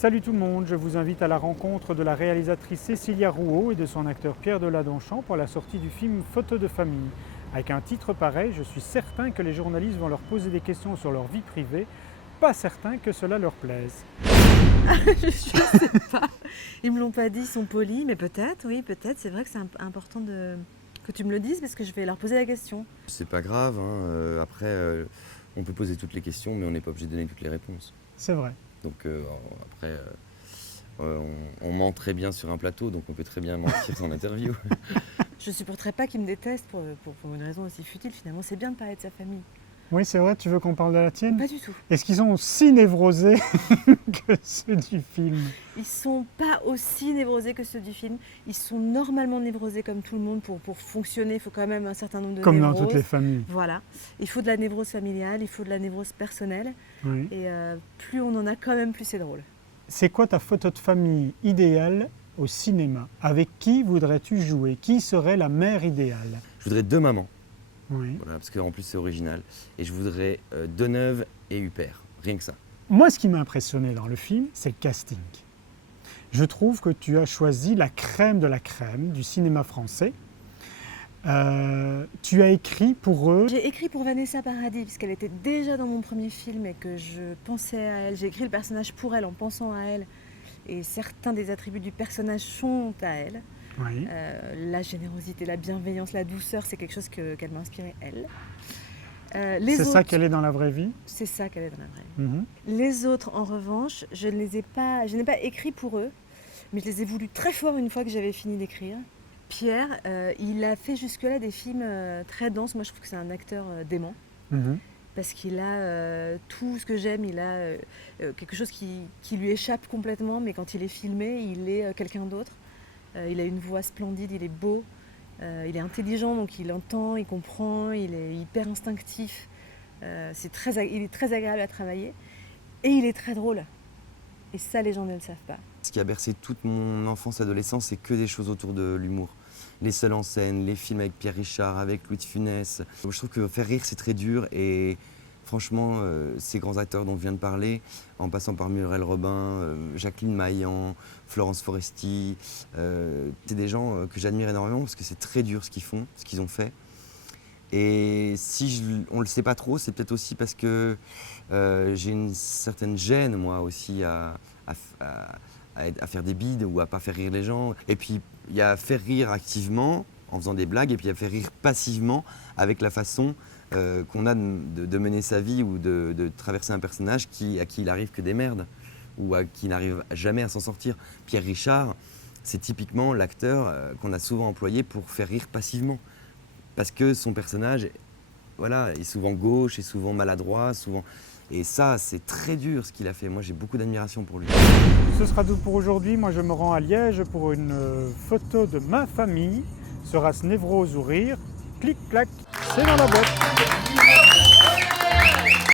Salut tout le monde, je vous invite à la rencontre de la réalisatrice Cécilia Rouault et de son acteur Pierre Deladonchamp pour la sortie du film Photos de famille. Avec un titre pareil, je suis certain que les journalistes vont leur poser des questions sur leur vie privée, pas certain que cela leur plaise. Je sais pas, ils me l'ont pas dit, ils sont polis, mais peut-être, oui, peut-être, c'est vrai que c'est important que tu me le dises parce que je vais leur poser la question. C'est pas grave, hein. Après, on peut poser toutes les questions, mais on n'est pas obligé de donner toutes les réponses. C'est vrai. Donc après, on ment très bien sur un plateau, donc on peut très bien mentir en interview. Je supporterais pas qu'ils me détestent pour une raison aussi futile, finalement, c'est bien de parler de sa famille. Oui, c'est vrai, tu veux qu'on parle de la tienne? Pas du tout. Est-ce qu'ils sont aussi névrosés que ceux du film? Ils sont pas aussi névrosés que ceux du film, ils sont normalement névrosés comme tout le monde pour fonctionner, il faut quand même un certain nombre de Comme névroses. dans toutes les familles. Voilà, il faut de la névrose familiale, il faut de la névrose personnelle, Oui. et plus on en a quand même, plus c'est drôle. C'est quoi ta photo de famille idéale au cinéma? Avec qui voudrais-tu jouer? Qui serait la mère idéale? Je voudrais deux mamans, Oui. voilà, parce qu'en plus c'est original. Et je voudrais Deneuve et Huppert, rien que ça. Moi, ce qui m'a impressionné dans le film, c'est le casting. Je trouve que tu as choisi la crème de la crème du cinéma français. Tu as écrit pour eux. J'ai écrit pour Vanessa Paradis, puisqu'elle était déjà dans mon premier film et que je pensais à elle. J'ai écrit le personnage pour elle en pensant à elle. Et certains des attributs du personnage sont à elle. Oui. La générosité, la bienveillance, la douceur, c'est quelque chose qu'elle m'a inspiré elle. C'est ça qu'elle est dans la vraie vie. C'est ça qu'elle est dans la vraie vie. Mhm. Les autres, en revanche, je n'ai pas écrit pour eux, mais je les ai voulus très fort une fois que j'avais fini d'écrire. Pierre, il a fait jusque-là des films très denses. Moi, je trouve que c'est un acteur dément. Mhm. Parce qu'il a tout ce que j'aime, il a quelque chose qui lui échappe complètement, mais quand il est filmé, il est quelqu'un d'autre. Il a une voix splendide, il est beau, il est intelligent, donc il entend, il comprend, il est hyper instinctif. Il est très agréable à travailler et il est très drôle. Et ça, les gens ne le savent pas. Ce qui a bercé toute mon enfance, adolescence, c'est que des choses autour de l'humour. Les seuls en scène, les films avec Pierre Richard, avec Louis de Funès. Je trouve que faire rire, c'est très dur et franchement, ces grands acteurs dont je viens de parler, en passant par Muriel Robin, Jacqueline Maillan, Florence Foresti, c'est des gens que j'admire énormément parce que c'est très dur ce qu'ils font, ce qu'ils ont fait. Et si on ne le sait pas trop, c'est peut-être aussi parce que j'ai une certaine gêne, moi aussi, à faire des bides ou à pas faire rire les gens. Et puis, il y a faire rire activement en faisant des blagues et puis il y a faire rire passivement avec la façon qu'on a de mener sa vie ou de traverser un personnage à qui il arrive que des merdes ou à qui n'arrive jamais à s'en sortir. Pierre Richard, c'est typiquement l'acteur qu'on a souvent employé pour faire rire passivement. Parce que son personnage, voilà, est souvent gauche, est souvent maladroit, souvent... Et ça, c'est très dur ce qu'il a fait. Moi, j'ai beaucoup d'admiration pour lui. Ce sera tout pour aujourd'hui. Moi, je me rends à Liège pour une photo de ma famille. Sera-ce névrose ou rire? Clic-clac, c'est dans la boîte.